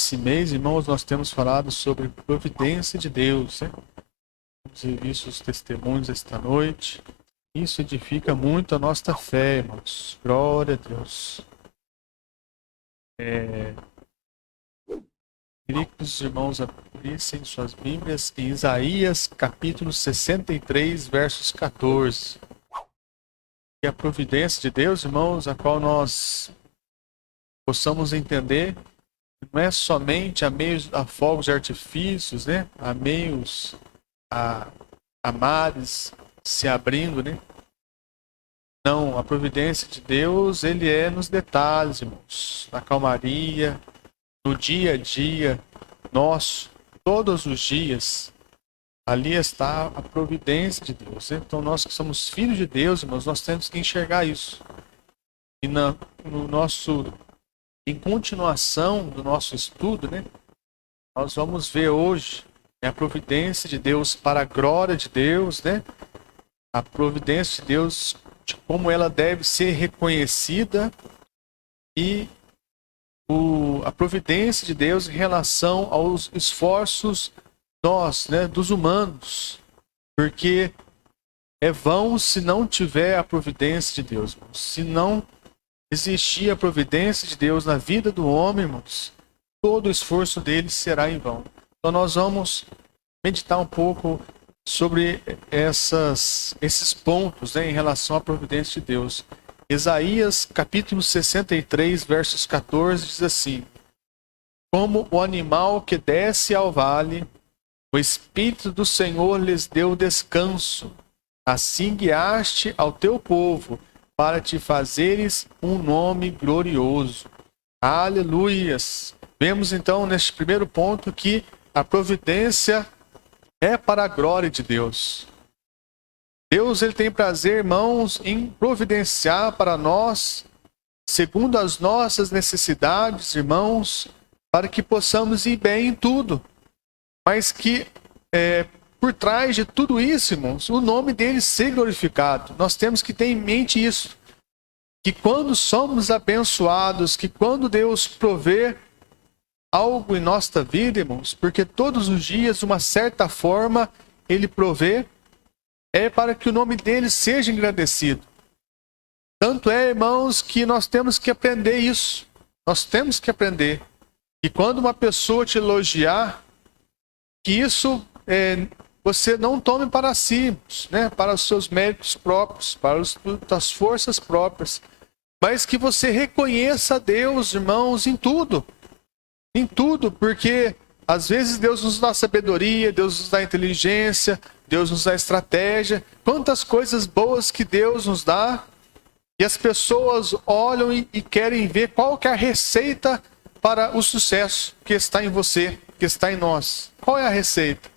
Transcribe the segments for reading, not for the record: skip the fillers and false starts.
Esse mês, irmãos, nós temos falado sobre providência de Deus, né? Temos revisto os testemunhos esta noite. Isso edifica muito a nossa fé, irmãos. Glória a Deus. Queria que os irmãos abrissem suas Bíblias em Isaías, capítulo 63, versos 14. E a providência de Deus, irmãos, a qual nós possamos entender, não é somente a meios a fogos de artifícios, né? A meios a mares se abrindo, né? Não, a providência de Deus, ele é nos detalhes, irmãos, na calmaria, no dia a dia nosso, todos os dias. Ali está a providência de Deus. Então nós que somos filhos de Deus, irmãos, nós temos que enxergar isso. E no nosso, em continuação do nosso estudo, né, nós vamos ver hoje, né, a providência de Deus para a glória de Deus, né? A providência de Deus, de como ela deve ser reconhecida, e a providência de Deus em relação aos esforços né, dos humanos, porque é vão se não tiver a providência de Deus. Se não existir a providência de Deus na vida do homem, irmãos, todo o esforço dele será em vão. Então nós vamos meditar um pouco sobre esses pontos, né, em relação à providência de Deus. Isaías capítulo 63, versos 14, diz assim: como o animal que desce ao vale, o Espírito do Senhor lhes deu descanso. Assim guiaste ao teu povo, para te fazeres um nome glorioso. Aleluias! Vemos então neste primeiro ponto que a providência é para a glória de Deus. Deus, ele tem prazer, irmãos, em providenciar para nós, segundo as nossas necessidades, irmãos, para que possamos ir bem em tudo. Mas que por trás de tudo isso, irmãos, o nome dele ser glorificado. Nós temos que ter em mente isso. Que quando somos abençoados, que quando Deus provê algo em nossa vida, irmãos, porque todos os dias, de uma certa forma, ele provê, é para que o nome dele seja engrandecido. Tanto é, irmãos, que nós temos que aprender isso. Nós temos que aprender. E quando uma pessoa te elogiar, que isso você não tome para si, né, para os seus méritos próprios, para as forças próprias, mas que você reconheça a Deus, irmãos, em tudo. Em tudo, porque às vezes Deus nos dá sabedoria, Deus nos dá inteligência, Deus nos dá estratégia. Quantas coisas boas que Deus nos dá, e as pessoas olham e querem ver qual que é a receita para o sucesso que está em você, que está em nós. Qual é a receita?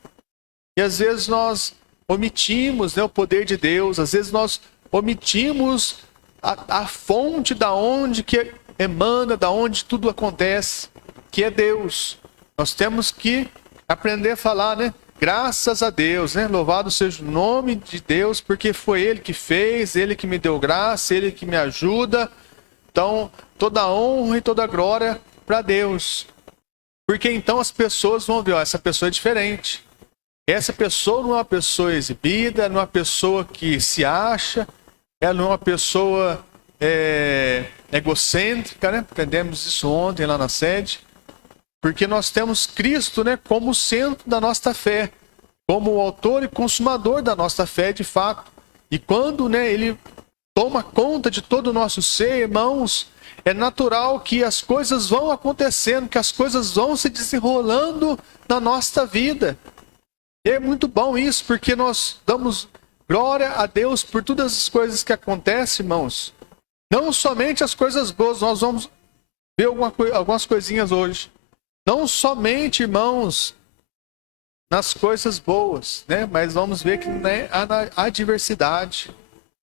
E às vezes nós omitimos, né, o poder de Deus, às vezes nós omitimos a fonte da onde que emana, da onde tudo acontece, que é Deus. Nós temos que aprender a falar, né? Graças a Deus, né? Louvado seja o nome de Deus, porque foi Ele que fez, Ele que me deu graça, Ele que me ajuda. Então, toda a honra e toda a glória para Deus. Porque então as pessoas vão ver, ó, essa pessoa é diferente. Essa pessoa não é uma pessoa exibida, não é uma pessoa que se acha, ela não é uma pessoa egocêntrica, né? Aprendemos isso ontem lá na sede. Porque nós temos Cristo, né, como o centro da nossa fé, como o autor e consumador da nossa fé, de fato. E quando, né, ele toma conta de todo o nosso ser, irmãos, é natural que as coisas vão acontecendo, que as coisas vão se desenrolando na nossa vida. E é muito bom isso, porque nós damos glória a Deus por todas as coisas que acontecem, irmãos. Não somente as coisas boas, nós vamos ver algumas coisinhas hoje. Não somente, irmãos, nas coisas boas, né? Mas vamos ver que, né, há adversidade.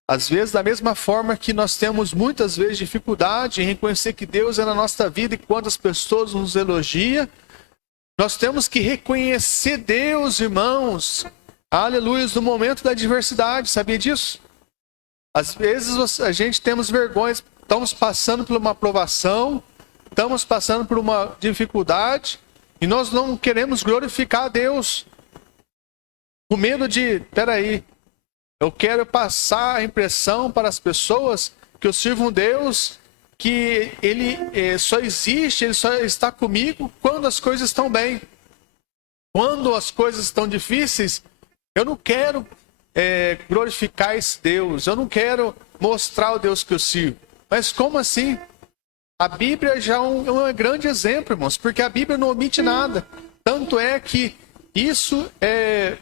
Às vezes, da mesma forma que nós temos muitas vezes dificuldade em reconhecer que Deus é na nossa vida, e quando as pessoas nos elogiam, nós temos que reconhecer Deus, irmãos, aleluia, no momento da adversidade. Sabia disso? Às vezes a gente temos vergonha, estamos passando por uma provação, estamos passando por uma dificuldade e nós não queremos glorificar a Deus. Com medo de, peraí, eu quero passar a impressão para as pessoas que eu sirvo um Deus que Ele só existe, Ele só está comigo quando as coisas estão bem. Quando as coisas estão difíceis, eu não quero glorificar esse Deus, eu não quero mostrar o Deus que eu sirvo. Mas como assim? A Bíblia já é um grande exemplo, irmãos, porque a Bíblia não omite nada. Tanto é que isso é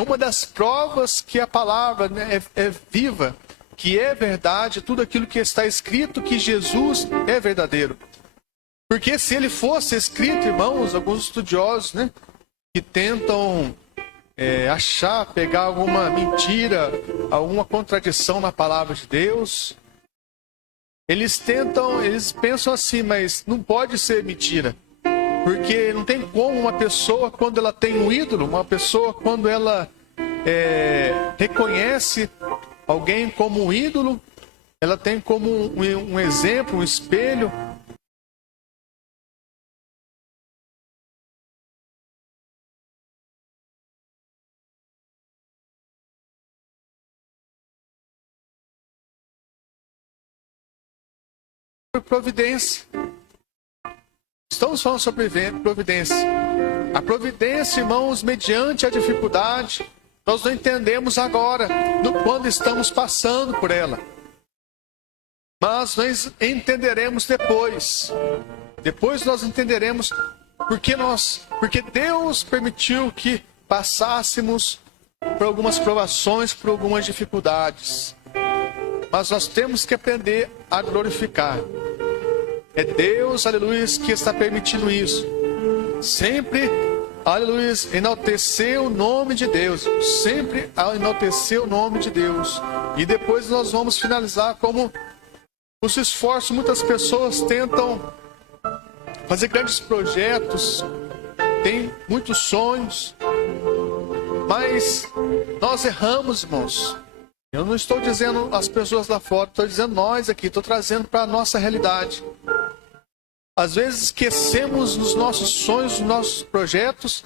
uma das provas que a palavra, né, é viva, que é verdade, tudo aquilo que está escrito, que Jesus é verdadeiro. Porque se ele fosse escrito, irmãos, alguns estudiosos, né, que tentam pegar alguma mentira, alguma contradição na palavra de Deus, eles pensam assim, mas não pode ser mentira. Porque não tem como uma pessoa, quando ela tem um ídolo, uma pessoa, quando ela reconhece alguém como um ídolo, ela tem como um exemplo, um espelho. Providência. Estamos falando sobre providência. A providência, irmãos, mediante a dificuldade, nós não entendemos agora, quando estamos passando por ela. Mas nós entenderemos depois. Depois nós entenderemos porque Deus permitiu que passássemos por algumas provações, por algumas dificuldades. Mas nós temos que aprender a glorificar. É Deus, aleluia, que está permitindo isso. Sempre, aleluia, enaltecer o nome de Deus. Sempre enaltecer o nome de Deus. E depois nós vamos finalizar como os esforços. Muitas pessoas tentam fazer grandes projetos, têm muitos sonhos, mas nós erramos, irmãos. Eu não estou dizendo as pessoas lá fora, estou dizendo nós aqui, estou trazendo para a nossa realidade. Às vezes esquecemos nos nossos sonhos, nos nossos projetos,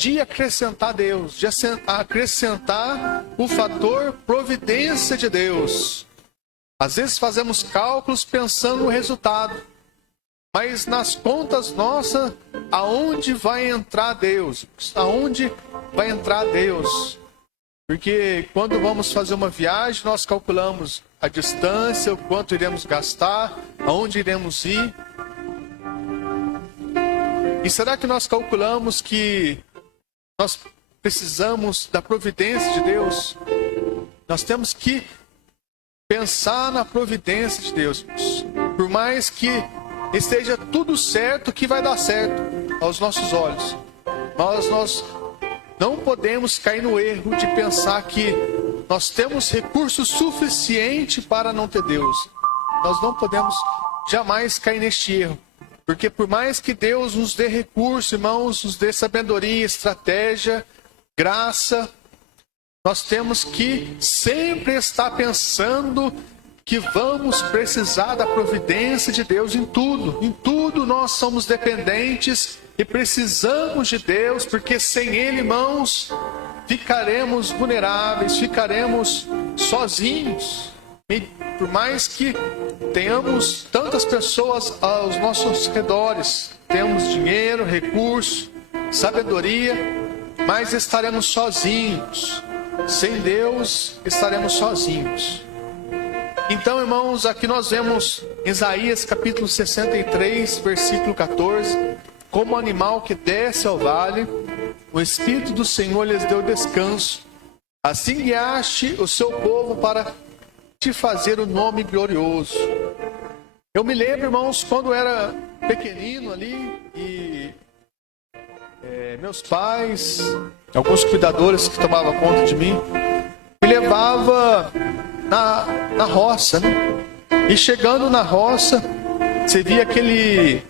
de acrescentar Deus, de acrescentar o fator providência de Deus. Às vezes fazemos cálculos pensando no resultado, mas nas contas nossas, aonde vai entrar Deus? Aonde vai entrar Deus? Porque quando vamos fazer uma viagem, nós calculamos a distância, o quanto iremos gastar, aonde iremos ir. E será que nós calculamos que nós precisamos da providência de Deus? Nós temos que pensar na providência de Deus. Por mais que esteja tudo certo, que vai dar certo aos nossos olhos. Mas nós não podemos cair no erro de pensar que nós temos recursos suficientes para não ter Deus. Nós não podemos jamais cair neste erro. Porque por mais que Deus nos dê recurso, irmãos, nos dê sabedoria, estratégia, graça, nós temos que sempre estar pensando que vamos precisar da providência de Deus em tudo. Em tudo nós somos dependentes e precisamos de Deus, porque sem Ele, irmãos, ficaremos vulneráveis, ficaremos sozinhos. E por mais que tenhamos tantas pessoas aos nossos redores, temos dinheiro, recurso, sabedoria, mas estaremos sozinhos. Sem Deus, estaremos sozinhos. Então, irmãos, aqui nós vemos Isaías capítulo 63, versículo 14. Como animal que desce ao vale, o Espírito do Senhor lhes deu descanso. Assim guiaste o seu povo para te fazer o nome glorioso. Eu me lembro, irmãos, quando eu era pequenino ali e meus pais, alguns cuidadores que tomavam conta de mim, me levavam na roça, né? E chegando na roça, você via aquele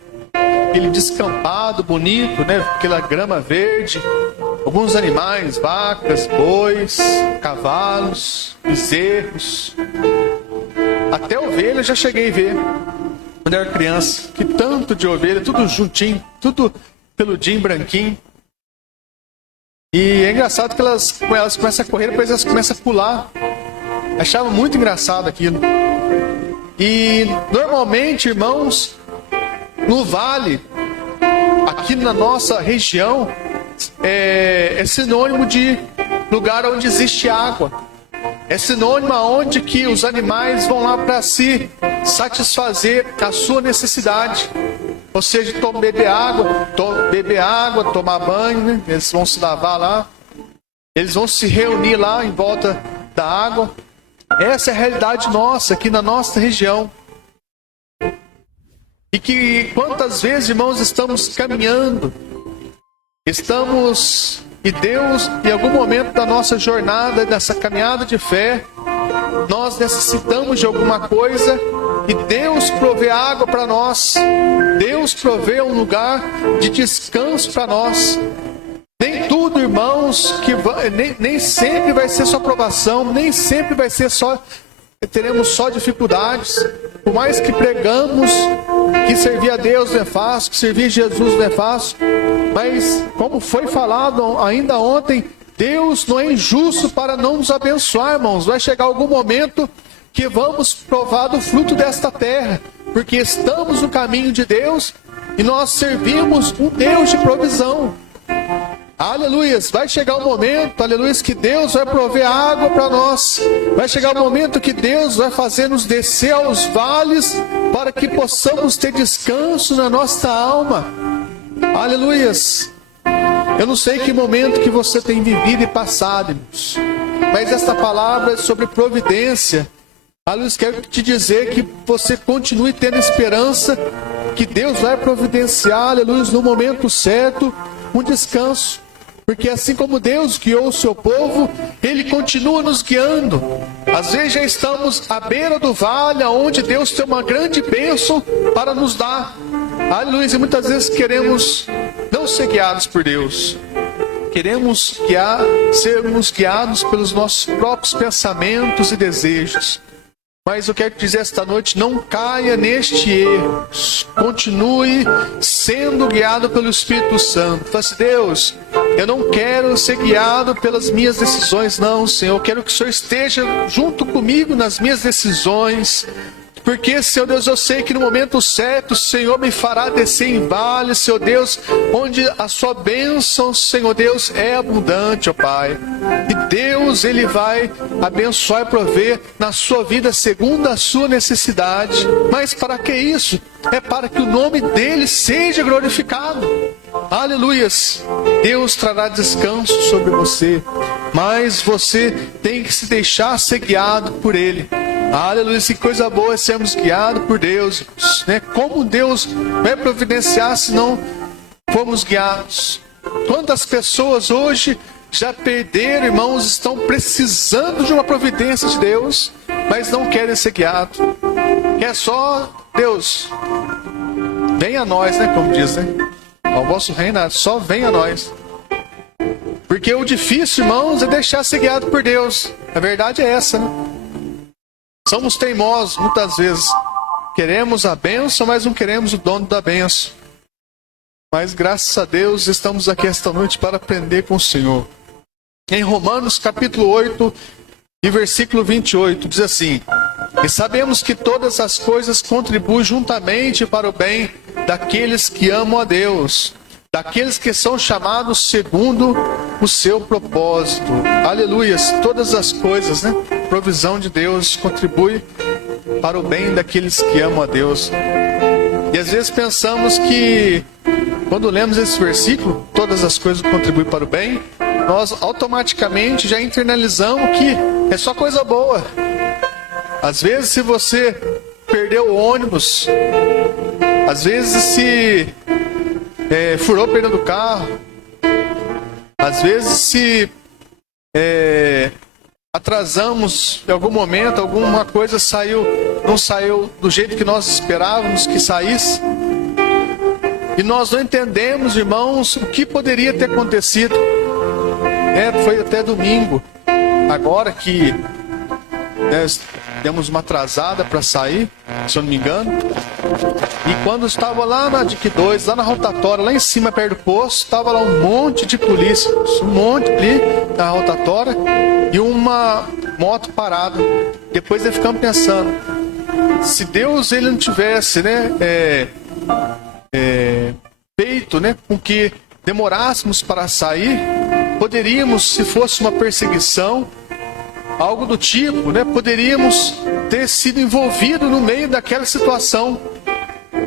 descampado bonito, né? Aquela grama verde, alguns animais, vacas, bois, cavalos, bezerros, até ovelha já cheguei a ver. quando eu era criança, que tanto de ovelha, tudo juntinho, tudo peludinho, branquinho. E é engraçado que elas começam a correr, depois elas começam a pular. Achava muito engraçado aquilo. E normalmente, irmãos, no vale, aqui na nossa região, é sinônimo de lugar onde existe água. É sinônimo aonde que os animais vão lá para se satisfazer a sua necessidade. Ou seja, beber água, tomar banho, né? Eles vão se lavar lá. Eles vão se reunir lá em volta da água. Essa é a realidade nossa, aqui na nossa região. E que quantas vezes, irmãos, estamos caminhando. E Deus, em algum momento da nossa jornada, dessa caminhada de fé, nós necessitamos de alguma coisa e Deus provê água para nós. Deus provê um lugar de descanso para nós. Nem tudo, irmãos, nem sempre vai ser só provação, nem sempre vai ser teremos só dificuldades. Por mais que pregamos que servir a Deus não é fácil, que servir Jesus não é fácil, mas como foi falado ainda ontem, Deus não é injusto para não nos abençoar, irmãos. Vai chegar algum momento que vamos provar do fruto desta terra, porque estamos no caminho de Deus e nós servimos um Deus de provisão. Aleluias, vai chegar um momento, aleluias, que Deus vai prover água para nós. Vai chegar um momento que Deus vai fazer-nos descer aos vales para que possamos ter descanso na nossa alma. Aleluias. Eu não sei que momento que você tem vivido e passado, irmãos, mas esta palavra é sobre providência. Aleluia, quero te dizer que você continue tendo esperança que Deus vai providenciar, aleluia, no momento certo, um descanso. Porque assim como Deus guiou o seu povo, Ele continua nos guiando. Às vezes já estamos à beira do vale, onde Deus tem uma grande bênção para nos dar. Aleluia, e muitas vezes queremos não ser guiados por Deus. Queremos sermos guiados pelos nossos próprios pensamentos e desejos. Mas eu quero te dizer esta noite, não caia neste erro. Continue sendo guiado pelo Espírito Santo. Fala assim, Deus, eu não quero ser guiado pelas minhas decisões, não, Senhor. Eu quero que o Senhor esteja junto comigo nas minhas decisões. Porque, Senhor Deus, eu sei que no momento certo o Senhor me fará descer em vale, Senhor Deus, onde a sua bênção, Senhor Deus, é abundante, ó Pai. E Deus, Ele vai abençoar e prover na sua vida segundo a sua necessidade. Mas para que isso? É para que o nome dEle seja glorificado. Aleluias. Deus trará descanso sobre você, mas você tem que se deixar ser guiado por Ele. Aleluia, que coisa boa é sermos guiados por Deus, né? Como Deus vai providenciar se não formos guiados? Quantas pessoas hoje já perderam, irmãos, estão precisando de uma providência de Deus, mas não querem ser guiados. Quer só, Deus, venha a nós, né? Como diz, né? Ao vosso reino, só venha a nós. Porque o difícil, irmãos, é deixar ser guiado por Deus. A verdade é essa, né? Somos teimosos, muitas vezes. Queremos a bênção, mas não queremos o dono da bênção. Mas graças a Deus, estamos aqui esta noite para aprender com o Senhor. Em Romanos capítulo 8 e versículo 28, diz assim: E sabemos que todas as coisas contribuem juntamente para o bem daqueles que amam a Deus, daqueles que são chamados segundo o seu propósito. Aleluias, todas as coisas, né? Provisão de Deus contribui para o bem daqueles que amam a Deus. E às vezes pensamos que, quando lemos esse versículo, todas as coisas contribuem para o bem, nós automaticamente já internalizamos que é só coisa boa. Às vezes, se você perdeu o ônibus, às vezes se furou o pneu do carro, às vezes se atrasamos em algum momento, alguma coisa não saiu do jeito que nós esperávamos que saísse, e nós não entendemos, irmãos, o que poderia ter acontecido. Foi até domingo, agora que demos uma atrasada para sair, se eu não me engano. E quando estava lá na DIC 2, lá na rotatória, lá em cima perto do posto, estava lá um monte de polícia, um monte ali na rotatória e uma moto parada. Depois nós ficamos pensando, se Deus ele não tivesse, né, feito, né, com que demorássemos para sair, poderíamos, se fosse uma perseguição, algo do tipo, né, poderíamos ter sido envolvidos no meio daquela situação.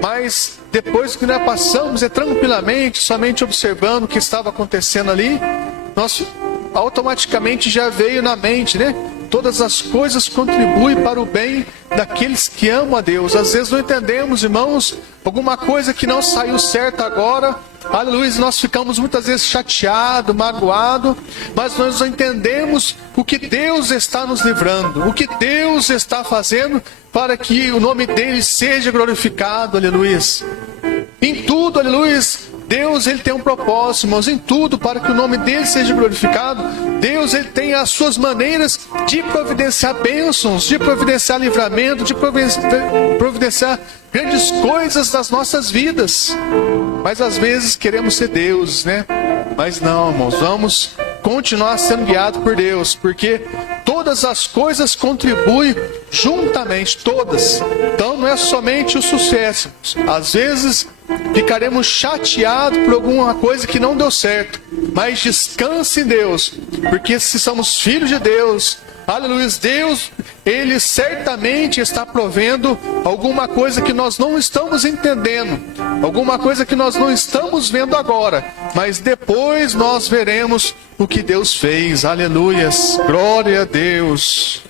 Mas depois que nós passamos tranquilamente, somente observando o que estava acontecendo ali, nós automaticamente já veio na mente, né? Todas as coisas contribuem para o bem daqueles que amam a Deus. Às vezes não entendemos, irmãos, alguma coisa que não saiu certo agora. Aleluia, nós ficamos muitas vezes chateados, magoados, mas nós não entendemos o que Deus está nos livrando, o que Deus está fazendo para que o nome dele seja glorificado, aleluia. Em tudo, aleluia, Deus ele tem um propósito, irmãos, em tudo, para que o nome dele seja glorificado. Deus ele tem as suas maneiras de providenciar bênçãos, de providenciar livramento, de providenciar grandes coisas nas nossas vidas. Mas às vezes queremos ser Deus, né? Mas não, irmãos, vamos continuar sendo guiados por Deus, porque todas as coisas contribuem juntamente, todas. Então não é somente o sucesso. Às vezes ficaremos chateados por alguma coisa que não deu certo, mas descanse em Deus, porque se somos filhos de Deus, aleluia, Deus, ele certamente está provendo alguma coisa que nós não estamos entendendo, alguma coisa que nós não estamos vendo agora, mas depois nós veremos o que Deus fez, aleluia, glória a Deus.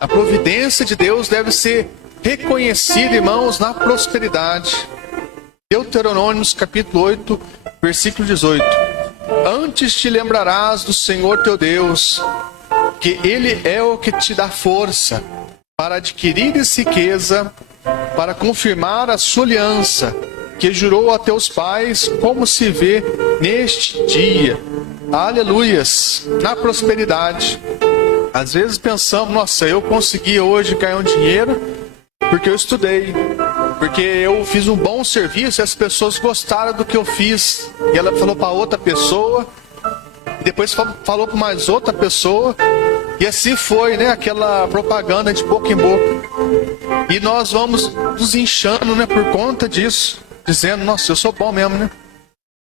A providência de Deus deve ser reconhecida, irmãos, na prosperidade. Deuteronômios capítulo 8, versículo 18. Antes te lembrarás do Senhor teu Deus, que Ele é o que te dá força para adquirir riqueza, para confirmar a sua aliança, que jurou a teus pais, como se vê neste dia. Aleluias, na prosperidade. Às vezes pensamos, nossa, eu consegui hoje ganhar um dinheiro porque eu estudei, porque eu fiz um bom serviço e as pessoas gostaram do que eu fiz. E ela falou para outra pessoa, e depois falou para mais outra pessoa, e assim foi, né? Aquela propaganda de boca em boca. E nós vamos nos inchando, né, por conta disso, dizendo, nossa, eu sou bom mesmo, né?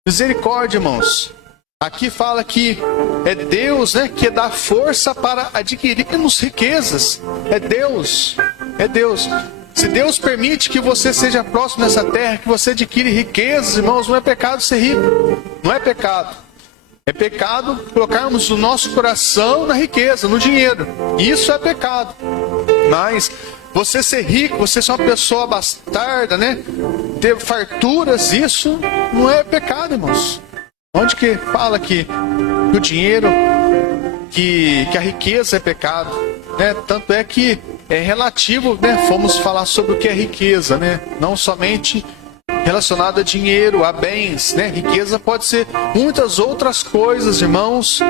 Misericórdia, irmãos. Aqui fala que é Deus, né, que dá força para adquirirmos riquezas. É Deus, é Deus. Se Deus permite que você seja próximo nessa terra, que você adquire riquezas, irmãos, não é pecado ser rico. Não é pecado. É pecado colocarmos o nosso coração na riqueza, no dinheiro. Isso é pecado. Mas você ser rico, você ser uma pessoa bastarda, né, ter farturas, isso não é pecado, irmãos. Onde que fala que o dinheiro, que a riqueza é pecado, né? Tanto é que é relativo, né? Fomos falar sobre o que é riqueza, né? Não somente relacionado a dinheiro, a bens, né? Riqueza pode ser muitas outras coisas, irmãos.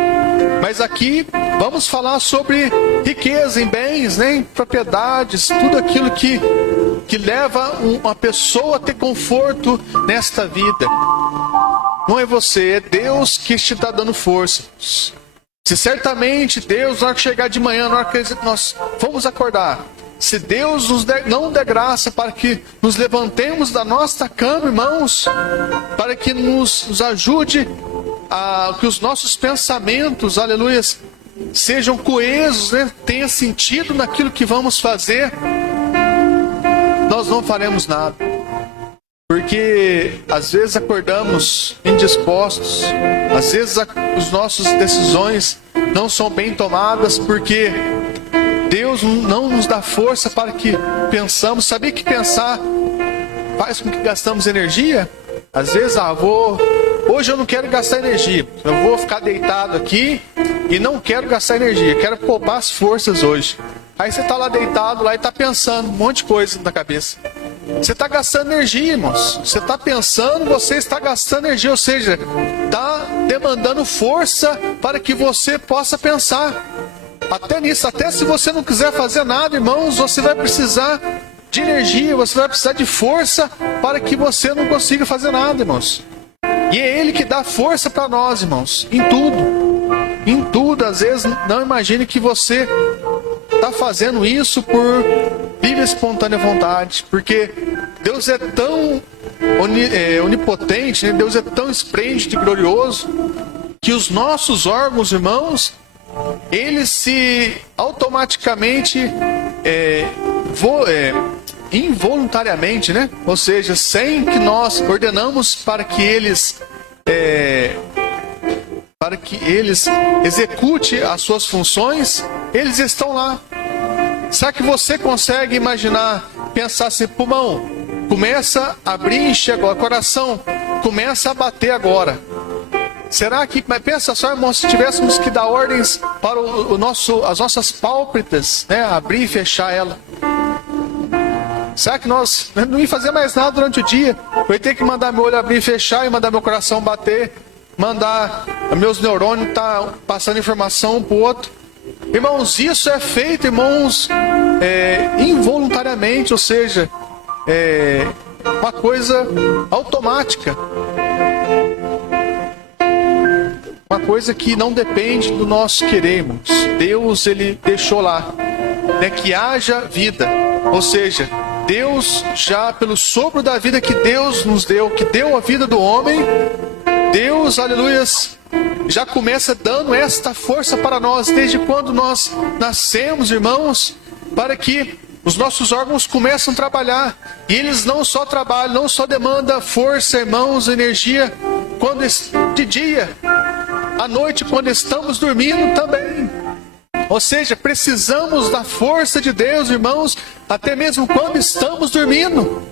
Mas aqui vamos falar sobre riqueza em bens, né? Em propriedades, tudo aquilo que leva uma pessoa a ter conforto nesta vida. Não é você, é Deus que te está dando força. Se certamente Deus, na hora que chegar de manhã, na hora que nós vamos acordar, se Deus não der graça para que nos levantemos da nossa cama, irmãos, para que nos ajude a que os nossos pensamentos, aleluia, sejam coesos, né? Tenha sentido naquilo que vamos fazer, nós não faremos nada. Porque às vezes acordamos indispostos, às vezes as nossas decisões não são bem tomadas, porque Deus não nos dá força para que pensamos. Sabia que pensar faz com que gastamos energia? Às vezes, hoje eu não quero gastar energia, eu vou ficar deitado aqui e não quero gastar energia, quero poupar as forças hoje. Aí você está lá deitado lá e está pensando um monte de coisa na cabeça. Você está gastando energia, irmãos. Você está pensando, você está gastando energia, ou seja, está demandando força para que você possa pensar. Até nisso, até se você não quiser fazer nada, irmãos, você vai precisar de energia, você vai precisar de força para que você não consiga fazer nada, irmãos. E é Ele que dá força para nós, irmãos, em tudo. Em tudo, às vezes, não imagine que você está fazendo isso por livre e espontânea vontade, porque Deus é tão onipotente, né? Deus é tão esplêndido e glorioso, que os nossos órgãos, irmãos, eles se automaticamente, involuntariamente, né? Ou seja, sem que nós ordenamos para que eles executem as suas funções, eles estão lá. Será que você consegue imaginar, pensar assim, pulmão, começa a abrir e encher agora, coração, começa a bater agora. Será que, mas pensa só, irmão, se tivéssemos que dar ordens para as nossas pálpitas, né, abrir e fechar ela. Será que nós não ia fazer mais nada durante o dia? Eu ia ter que mandar meu olho abrir e fechar, e mandar meu coração bater, mandar meus neurônios estar passando informação um para o outro. Irmãos, isso é feito, irmãos, involuntariamente, ou seja, uma coisa automática. Uma coisa que não depende do nosso queremos. Deus, Ele deixou lá, né, que haja vida. Ou seja, Deus, já pelo sopro da vida que Deus nos deu, que deu a vida do homem, Deus, aleluias, já começa dando esta força para nós, desde quando nós nascemos, irmãos, para que os nossos órgãos começam a trabalhar. E eles não só trabalham, não só demandam força, irmãos, energia, quando de dia, à noite, quando estamos dormindo também. Ou seja, precisamos da força de Deus, irmãos, até mesmo quando estamos dormindo.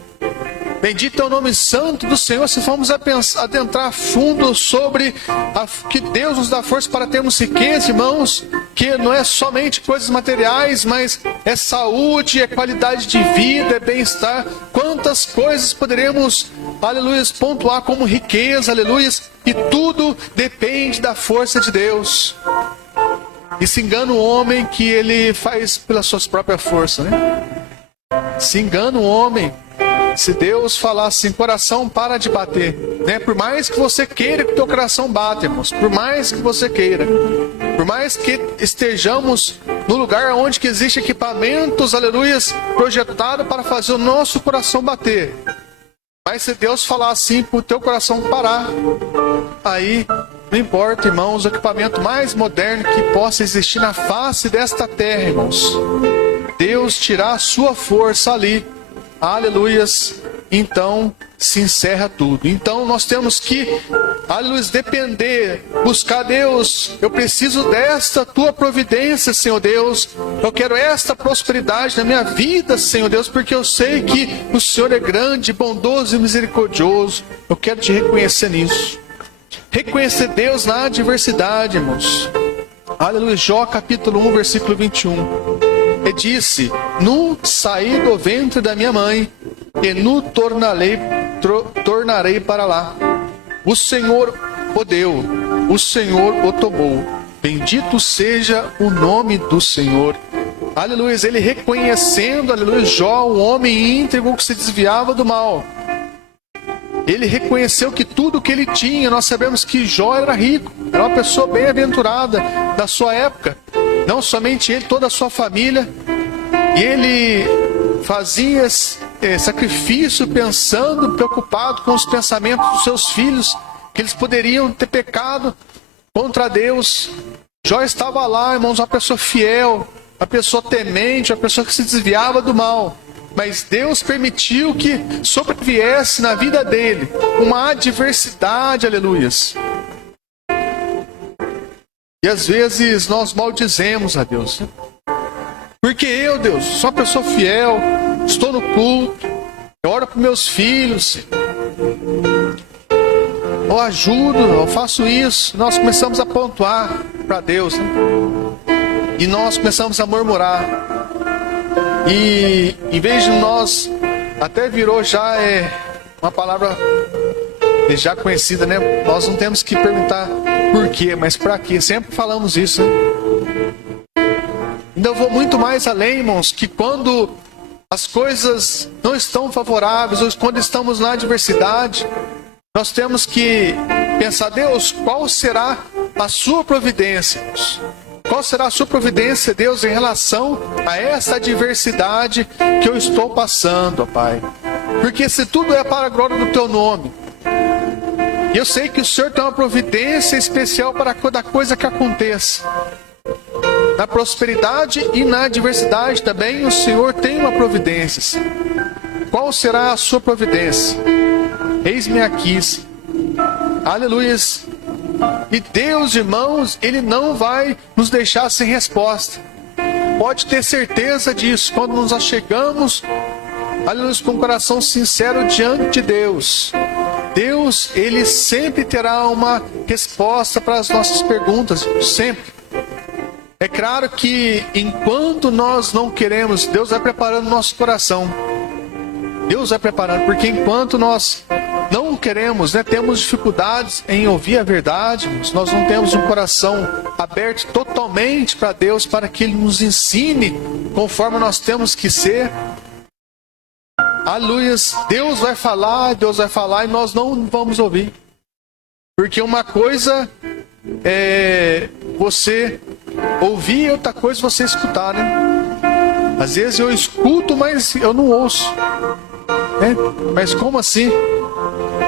Bendito é o nome santo do Senhor. Se formos adentrar fundo sobre que Deus nos dá força para termos riqueza, irmãos, que não é somente coisas materiais, mas é saúde, é qualidade de vida, é bem-estar. Quantas coisas poderemos, aleluia, pontuar como riqueza, aleluia, e tudo depende da força de Deus. E se engana o homem que ele faz pelas suas próprias forças, né? Se engana o homem. Se Deus falar assim, coração, para de bater, né? Por mais que você queira que o teu coração bata, irmãos, por mais que você queira, por mais que estejamos no lugar onde que existe equipamentos, aleluias, projetados para fazer o nosso coração bater, mas se Deus falar assim para o teu coração parar, aí não importa, irmãos, o equipamento mais moderno que possa existir na face desta terra, irmãos, Deus tirar a sua força ali, aleluias, então se encerra tudo. Então nós temos que, aleluia, depender, buscar Deus. Eu preciso desta tua providência, Senhor Deus. Eu quero esta prosperidade na minha vida, Senhor Deus, porque eu sei que o Senhor é grande, bondoso e misericordioso. Eu quero te reconhecer nisso. Reconhecer Deus na adversidade, irmãos. Aleluia. Jó capítulo 1, versículo 21. E disse, nu saí do ventre da minha mãe, e nu tornarei para lá. O Senhor o deu, o Senhor o tomou. Bendito seja o nome do Senhor. Aleluia. Ele reconhecendo, aleluia, Jó, um homem íntegro que se desviava do mal. Ele reconheceu que tudo que ele tinha, nós sabemos que Jó era rico, era uma pessoa bem-aventurada da sua época. Não somente ele, toda a sua família. E ele fazia sacrifício pensando, preocupado com os pensamentos dos seus filhos, que eles poderiam ter pecado contra Deus. Jó estava lá, irmãos, uma pessoa fiel, uma pessoa temente, uma pessoa que se desviava do mal. Mas Deus permitiu que sobreviesse na vida dele uma adversidade, aleluias. E às vezes nós maldizemos a Deus. Porque eu, Deus, sou uma pessoa fiel, estou no culto, eu oro para meus filhos, eu ajudo, eu faço isso. Nós começamos a pontuar para Deus, né? E nós começamos a murmurar. E em vez de nós, até virou já uma palavra já conhecida, né? Nós não temos que perguntar por quê, mas para quê. Sempre falamos isso, né? Ainda vou muito mais além, irmãos, que quando as coisas não estão favoráveis, ou quando estamos na adversidade, nós temos que pensar: Deus, qual será a sua providência? Qual será a sua providência, Deus, em relação a essa adversidade que eu estou passando, ó Pai? Porque se tudo é para a glória do Teu nome, eu sei que o Senhor tem uma providência especial para cada coisa que aconteça. Na prosperidade e na adversidade também o Senhor tem uma providência. Qual será a sua providência? Eis-me aqui. Aleluia. E Deus, irmãos, Ele não vai nos deixar sem resposta. Pode ter certeza disso. Quando nos achegamos, aleluia, com o coração sincero diante de Deus, Deus, Ele sempre terá uma resposta para as nossas perguntas. Sempre. É claro que enquanto nós não queremos, Deus vai preparando nosso coração. Deus vai preparando, porque enquanto nós não queremos, né, temos dificuldades em ouvir a verdade, nós não temos um coração aberto totalmente para Deus, para que Ele nos ensine conforme nós temos que ser. Aleluia, Deus vai falar e nós não vamos ouvir. Porque uma coisa é você ouvir e outra coisa você escutar, né? Às vezes eu escuto, mas eu não ouço. Né? Mas como assim?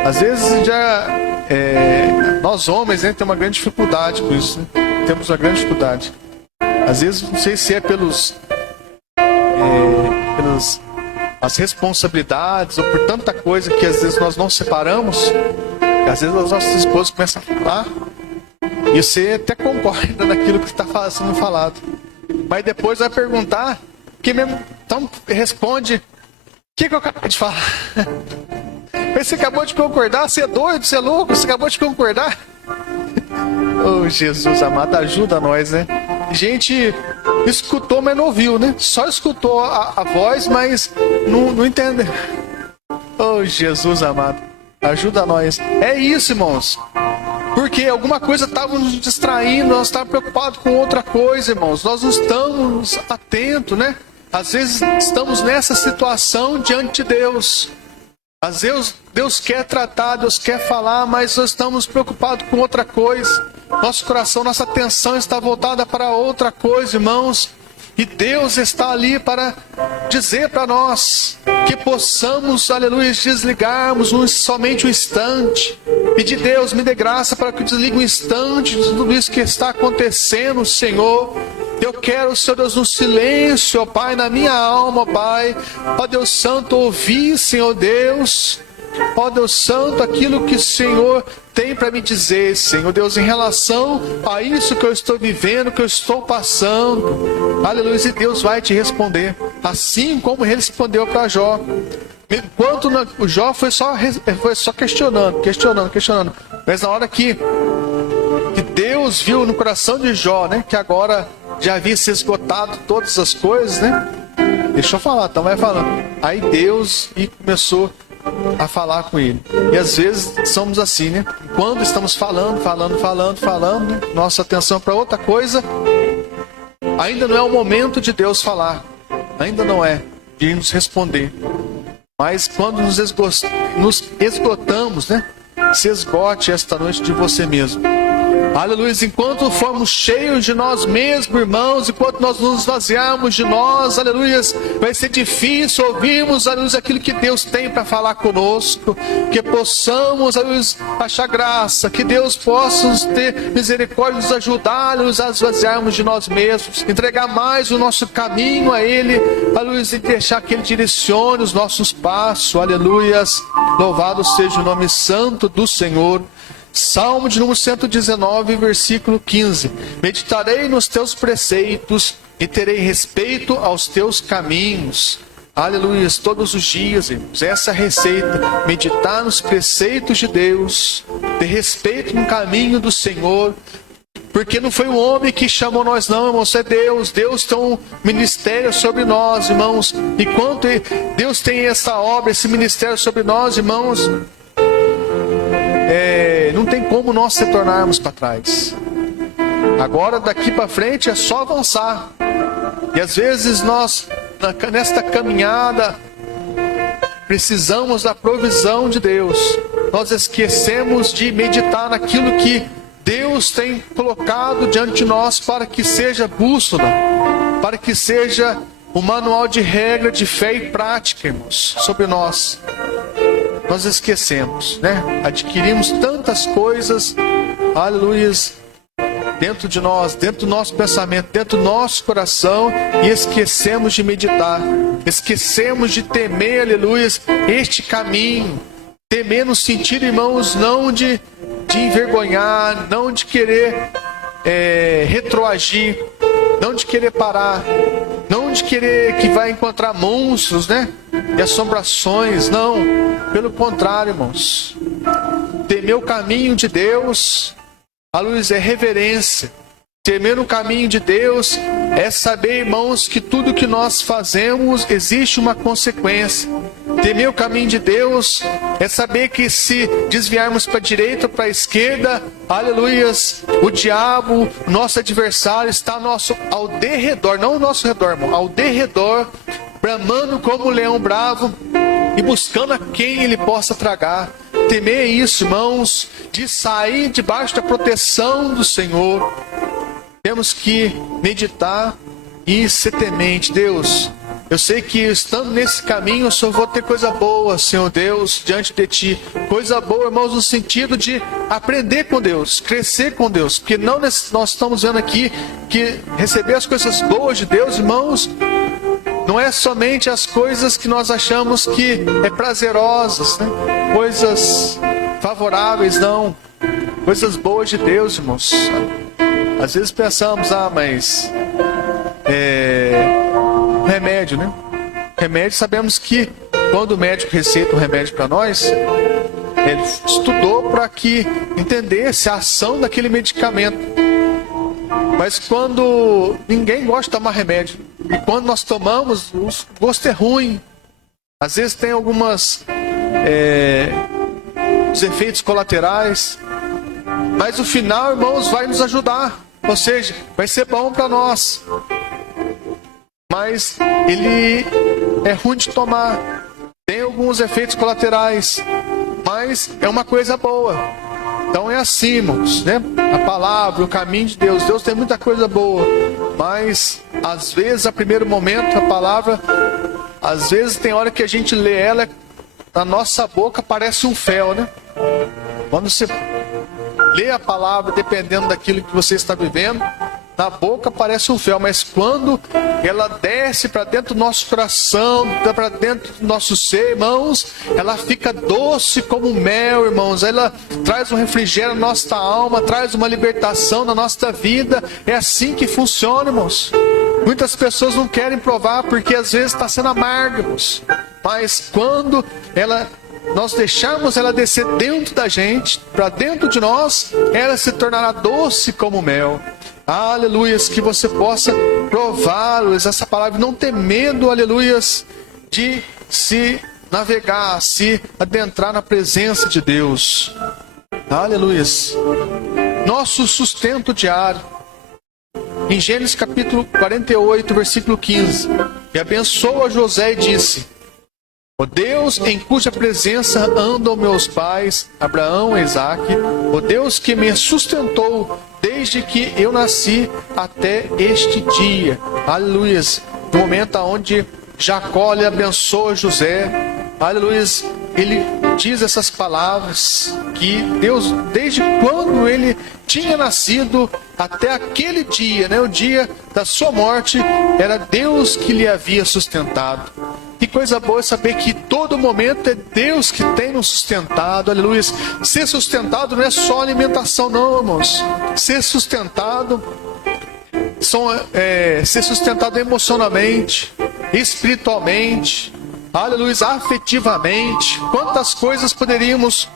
Às vezes nós homens, né, temos uma grande dificuldade com isso. Né? Temos uma grande dificuldade. Às vezes, não sei se é pelas as responsabilidades ou por tanta coisa que às vezes nós não separamos. Às vezes as nossas esposas começam a falar e você até concorda naquilo que está sendo falado. Mas depois vai perguntar, que mesmo, então responde: o que eu acabei de falar? Você acabou de concordar? Você é doido? Você é louco? Você acabou de concordar? Oh, Jesus amado, ajuda nós, né? A gente escutou, mas não ouviu, né? Só escutou a voz, mas não entende. Oh, Jesus amado, ajuda nós. É isso, irmãos. Porque alguma coisa estava nos distraindo, nós estávamos preocupados com outra coisa, irmãos. Nós não estamos atentos, né? Às vezes estamos nessa situação diante de Deus. Às vezes Deus quer tratar, Deus quer falar, mas nós estamos preocupados com outra coisa. Nosso coração, nossa atenção está voltada para outra coisa, irmãos. E Deus está ali para dizer para nós que possamos, aleluia, desligarmos somente um instante. Pedir: Deus, me dê graça para que eu desligue um instante de tudo isso que está acontecendo, Senhor. Eu quero, Senhor Deus, no silêncio, ó Pai, na minha alma, ó Pai. Ó Deus Santo, ouvir, Senhor Deus. Ó Deus Santo, aquilo que o Senhor tem para me dizer, Senhor Deus, em relação a isso que eu estou vivendo, que eu estou passando. Aleluia, e Deus vai te responder. Assim como ele respondeu para Jó. Enquanto o Jó foi só questionando. Mas na hora que Deus viu no coração de Jó, né, que agora já havia se esgotado todas as coisas, né? Deixa eu falar, então vai falando. Aí Deus começou a falar com ele. E às vezes somos assim, né? Quando estamos falando, né? Nossa atenção para outra coisa, ainda não é o momento de Deus falar. Ainda não é de nos responder. Mas quando nos esgotamos, né? Se esgote esta noite de você mesmo. Aleluia, enquanto formos cheios de nós mesmos, irmãos, enquanto nós nos esvaziarmos de nós, aleluia, vai ser difícil ouvirmos, aleluia, aquilo que Deus tem para falar conosco, que possamos, aleluia, achar graça, que Deus possa nos ter misericórdia, nos ajudar, aleluia, a esvaziarmos de nós mesmos, entregar mais o nosso caminho a Ele, aleluia, e deixar que Ele direcione os nossos passos, aleluia, louvado seja o nome santo do Senhor. Salmo de número 119, versículo 15. Meditarei nos teus preceitos e terei respeito aos teus caminhos. Aleluia, todos os dias, irmãos. Essa é a receita. Meditar nos preceitos de Deus, ter respeito no caminho do Senhor. Porque não foi o homem que chamou nós não, irmãos, é Deus. Deus tem um ministério sobre nós, irmãos. Enquanto Deus tem essa obra, esse ministério sobre nós, irmãos, não tem como nós retornarmos para trás. Agora, daqui para frente, é só avançar. E às vezes nós, nesta caminhada, precisamos da provisão de Deus. Nós esquecemos de meditar naquilo que Deus tem colocado diante de nós para que seja bússola, para que seja um manual de regra de fé e prática, irmãos, sobre nós. Nós esquecemos, né? Adquirimos tantas coisas, aleluias, dentro de nós, dentro do nosso pensamento, dentro do nosso coração, e esquecemos de meditar, esquecemos de temer, aleluias, este caminho. Temer no sentido, irmãos, não de envergonhar, não de querer retroagir, não de querer parar, não de querer que vai encontrar monstros, né? E assombrações, não. Pelo contrário, irmãos. Temer o caminho de Deus, a luz é reverência. Temer o caminho de Deus é saber, irmãos, que tudo que nós fazemos existe uma consequência. Temer o caminho de Deus é saber que se desviarmos para a direita ou para a esquerda, aleluias, o diabo, nosso adversário, está ao derredor, não ao nosso redor, irmão, ao derredor, bramando como um leão bravo e buscando a quem ele possa tragar. Temer é isso, irmãos, de sair debaixo da proteção do Senhor. Temos que meditar e ser temente. Deus, eu sei que estando nesse caminho eu só vou ter coisa boa, Senhor Deus, diante de Ti. Coisa boa, irmãos, no sentido de aprender com Deus, crescer com Deus. Porque não nós estamos vendo aqui que receber as coisas boas de Deus, irmãos, não é somente as coisas que nós achamos que é prazerosas, né? Coisas favoráveis, não. Coisas boas de Deus, irmãos. Às vezes pensamos, mas remédio, né? Remédio, sabemos que quando o médico receita um remédio para nós, ele estudou para que entendesse a ação daquele medicamento. Mas quando ninguém gosta de tomar remédio, e quando nós tomamos, o gosto é ruim. Às vezes tem algumas os efeitos colaterais, mas o final, irmãos, vai nos ajudar. Ou seja, vai ser bom para nós. Mas ele é ruim de tomar. Tem alguns efeitos colaterais, mas é uma coisa boa. Então é assim, irmãos, né? A palavra, o caminho de Deus. Deus tem muita coisa boa. Mas, às vezes, a primeiro momento, a palavra, às vezes tem hora que a gente lê ela, na nossa boca parece um fel, né? Quando você lê a palavra, dependendo daquilo que você está vivendo, na boca parece um fel, mas quando ela desce para dentro do nosso coração, para dentro do nosso ser, irmãos, ela fica doce como mel, irmãos. Ela traz um refrigério na nossa alma, traz uma libertação na nossa vida. É assim que funciona, irmãos. Muitas pessoas não querem provar porque às vezes está sendo amargo, irmãos. Mas quando nós deixarmos ela descer dentro da gente, para dentro de nós, ela se tornará doce como mel. Aleluias, que você possa provar essa palavra, não ter medo, aleluias, de se navegar, se adentrar na presença de Deus. Aleluias. Nosso sustento diário. Em Gênesis capítulo 48, versículo 15. E abençoa José e disse: ó Deus em cuja presença andam meus pais, Abraão e Isaque, ó Deus que me sustentou desde que eu nasci até este dia. Aleluias. No momento onde Jacó lhe abençoa José, aleluias, ele diz essas palavras, que Deus, desde quando ele tinha nascido até aquele dia, né, o dia da sua morte, era Deus que lhe havia sustentado. Que coisa boa saber que todo momento é Deus que tem nos sustentado, aleluia. Ser sustentado não é só alimentação não, irmãos. Ser sustentado ser sustentado emocionalmente, espiritualmente, aleluia, afetivamente. Quantas coisas poderíamos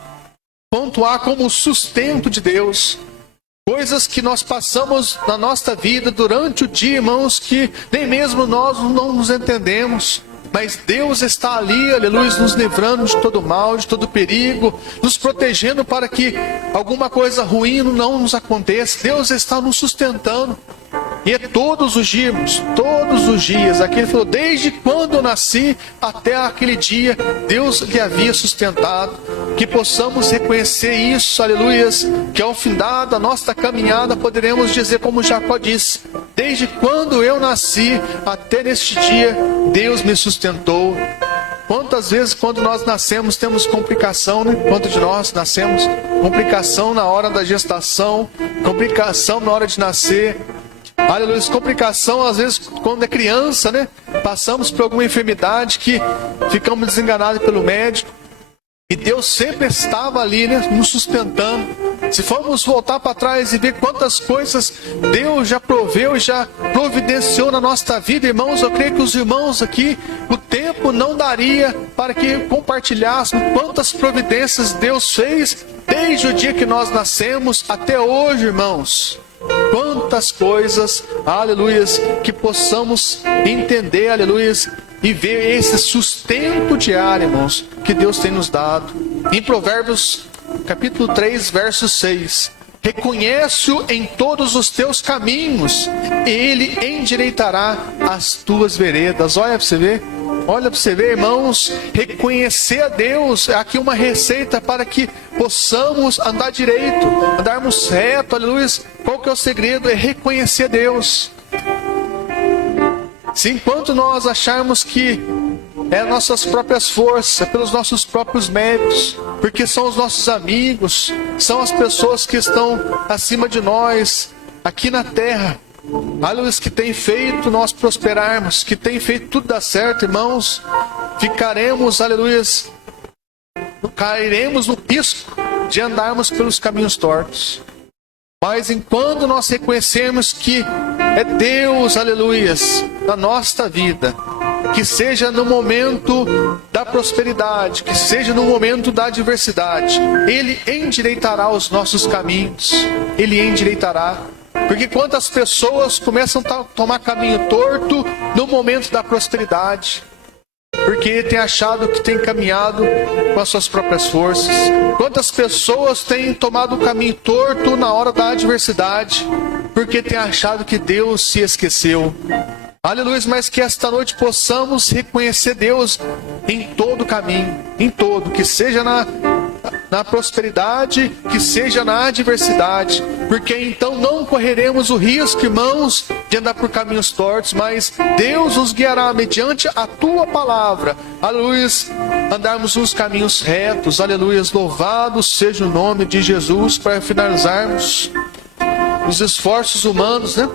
pontuar como sustento de Deus, Coisas que nós passamos na nossa vida durante o dia, irmãos, que nem mesmo nós não nos entendemos. Mas Deus está ali, aleluia, nos livrando de todo mal, de todo perigo, nos protegendo para que alguma coisa ruim não nos aconteça. Deus está nos sustentando. E é todos os dias. Aqui ele falou, desde quando eu nasci até aquele dia, Deus lhe havia sustentado. Que possamos reconhecer isso, aleluias, que ao findar da nossa caminhada poderemos dizer como Jacó disse, desde quando eu nasci até neste dia, Deus me sustentou. Quantas vezes quando nós nascemos temos complicação, né? Quantos de nós nascemos? Complicação na hora da gestação, complicação na hora de nascer. Aleluia, complicação às vezes quando é criança, né? Passamos por alguma enfermidade que ficamos desenganados pelo médico. E Deus sempre estava ali, né? Nos sustentando. Se formos voltar para trás e ver quantas coisas Deus já proveu e já providenciou na nossa vida, irmãos, eu creio que os irmãos aqui, o tempo não daria para que compartilhássemos quantas providências Deus fez desde o dia que nós nascemos até hoje, irmãos. Quantas coisas, aleluias, que possamos entender, aleluias, e ver esse sustento diário, irmãos, que Deus tem nos dado. Em Provérbios, capítulo 3, verso 6. Reconhece-o em todos os teus caminhos, e ele endireitará as tuas veredas. Olha para você ver. Olha para você ver, irmãos, reconhecer a Deus é aqui uma receita para que possamos andar direito, andarmos reto, aleluia. Qual que é o segredo? É reconhecer a Deus. Se enquanto nós acharmos que é nossas próprias forças, pelos nossos próprios méritos, porque são os nossos amigos, são as pessoas que estão acima de nós, aqui na terra, aleluia, que tem feito nós prosperarmos, que tem feito tudo dar certo, irmãos, ficaremos, aleluia, cairemos no risco de andarmos pelos caminhos tortos. Mas enquanto nós reconhecermos que é Deus, aleluias, na nossa vida, que seja no momento da prosperidade, que seja no momento da adversidade, Ele endireitará os nossos caminhos, Ele endireitará. Porque quantas pessoas começam a tomar caminho torto no momento da prosperidade, porque tem achado que tem caminhado com as suas próprias forças. Quantas pessoas têm tomado o caminho torto na hora da adversidade, porque tem achado que Deus se esqueceu. Aleluia, mas que esta noite possamos reconhecer Deus em todo caminho, em todo, que seja na prosperidade, que seja na adversidade, porque então não correremos o risco, irmãos, de andar por caminhos tortos, mas Deus nos guiará mediante a tua palavra, aleluia, andarmos nos caminhos retos, aleluia, louvado seja o nome de Jesus. Para finalizarmos, os esforços humanos, né?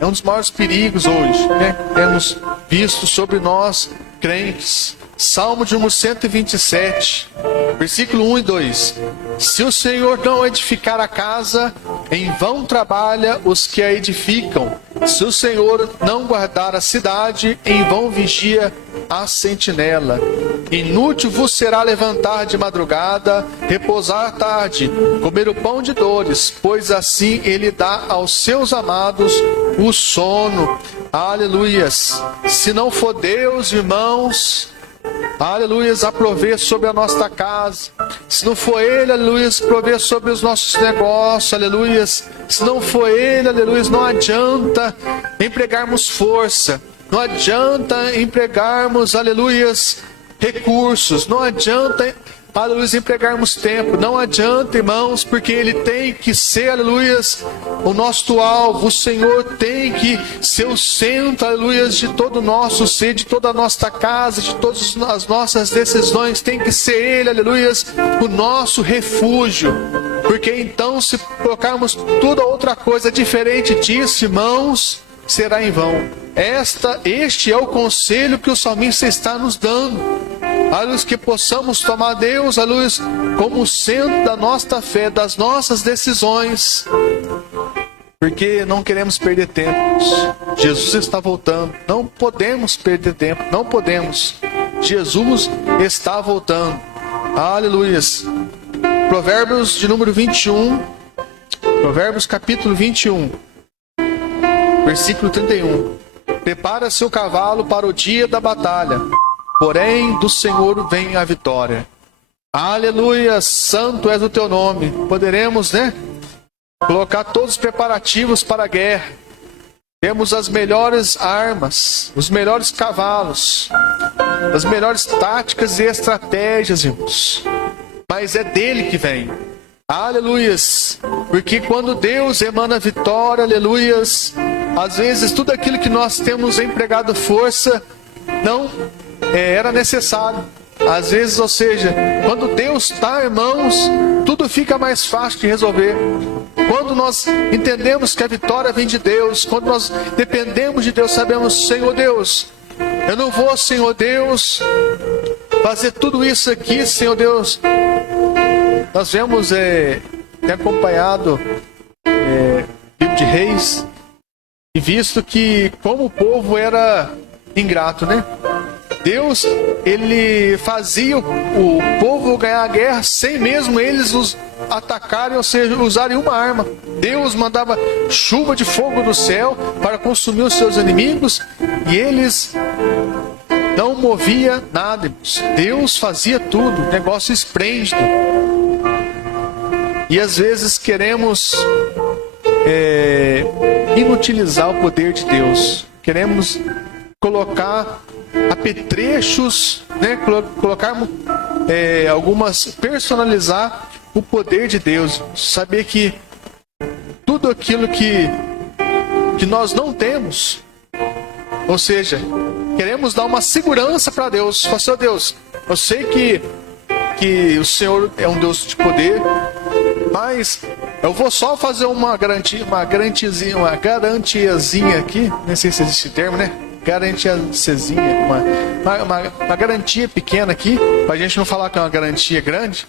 É um dos maiores perigos hoje, né? Temos visto sobre nós, crentes. Salmo de número 127, versículo 1 e 2. Se o Senhor não edificar a casa, em vão trabalha os que a edificam. Se o Senhor não guardar a cidade, em vão vigia a sentinela. Inútil vos será levantar de madrugada, repousar à tarde, comer o pão de dores, pois assim ele dá aos seus amados o sono. Aleluias. Se não for Deus, irmãos, aleluias, a prover sobre a nossa casa. Se não for Ele, aleluias, prover sobre os nossos negócios, aleluias. Se não for Ele, aleluias, não adianta empregarmos força. Não adianta empregarmos, aleluias, recursos. Não adianta, aleluia, empregarmos tempo. Não adianta, irmãos, porque Ele tem que ser, aleluia, o nosso alvo. O Senhor tem que ser o centro, aleluia, de todo o nosso ser, de toda a nossa casa, de todas as nossas decisões. Tem que ser Ele, aleluia, o nosso refúgio. Porque então, se colocarmos toda outra coisa diferente disso, irmãos, será em vão. Este é o conselho que o salmista está nos dando. Aleluia, que possamos tomar Deus, aleluia, como centro da nossa fé, das nossas decisões, porque não queremos perder tempo. Jesus está voltando, não podemos perder tempo, não podemos. Jesus está voltando. Aleluia. Provérbios de número 21, Provérbios capítulo 21, versículo 31. Prepara seu cavalo para o dia da batalha, porém do Senhor vem a vitória. Aleluia, santo és o teu nome. Poderemos, colocar todos os preparativos para a guerra. Temos as melhores armas, os melhores cavalos, as melhores táticas e estratégias, irmãos. Mas é dele que vem. Aleluias. Porque quando Deus emana vitória, aleluias, às vezes tudo aquilo que nós temos empregado força não era necessário. Às vezes, ou seja, quando Deus está, irmãos, tudo fica mais fácil de resolver. Quando nós entendemos que a vitória vem de Deus, quando nós dependemos de Deus, sabemos, Senhor Deus, eu não vou, Senhor Deus, fazer tudo isso aqui, Senhor Deus. Nós vemos, tem acompanhado livro de Reis, e visto que como o povo era ingrato, Deus, ele fazia o povo ganhar a guerra sem mesmo eles os atacarem, ou seja, usarem uma arma. Deus mandava chuva de fogo do céu para consumir os seus inimigos e eles não moviam nada, irmãos. Deus fazia tudo, negócio esplêndido. E às vezes queremos inutilizar o poder de Deus. Queremos colocar apetrechos, personalizar o poder de Deus. Saber que tudo aquilo que nós não temos, ou seja, queremos dar uma segurança para Deus. Falar, Senhor Deus, eu sei que o Senhor é um Deus de poder, mas eu vou só fazer uma garantiazinha aqui, nem sei se existe esse termo, garantiazinha, uma garantia pequena aqui, para a gente não falar que é uma garantia grande,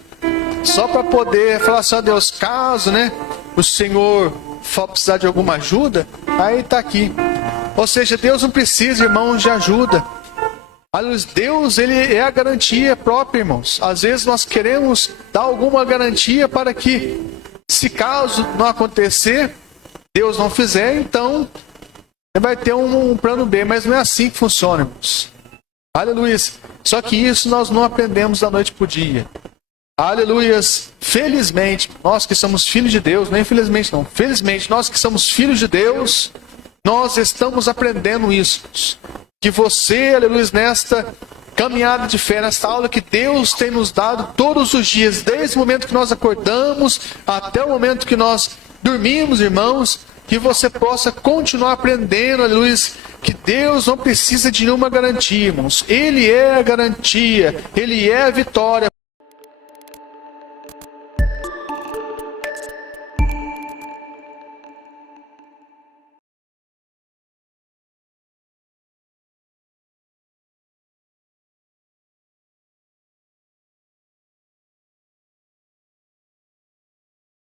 só para poder falar assim, ó Deus, caso, o Senhor for precisar de alguma ajuda, aí está aqui. Ou seja, Deus não precisa, irmãos, de ajuda. Deus, ele é a garantia própria, irmãos. Às vezes nós queremos dar alguma garantia para que, se caso não acontecer, Deus não fizer, então vai ter um plano B, mas não é assim que funciona, irmãos. Aleluia. Só que isso nós não aprendemos da noite para o dia. Aleluias. Felizmente, nós que somos filhos de Deus, não infelizmente não, felizmente, nós que somos filhos de Deus, nós estamos aprendendo isso. Que você, aleluia, nesta caminhada de fé, nesta aula que Deus tem nos dado todos os dias, desde o momento que nós acordamos até o momento que nós dormimos, irmãos, que você possa continuar aprendendo, aleluia, que Deus não precisa de nenhuma garantia, irmãos. Ele é a garantia, Ele é a vitória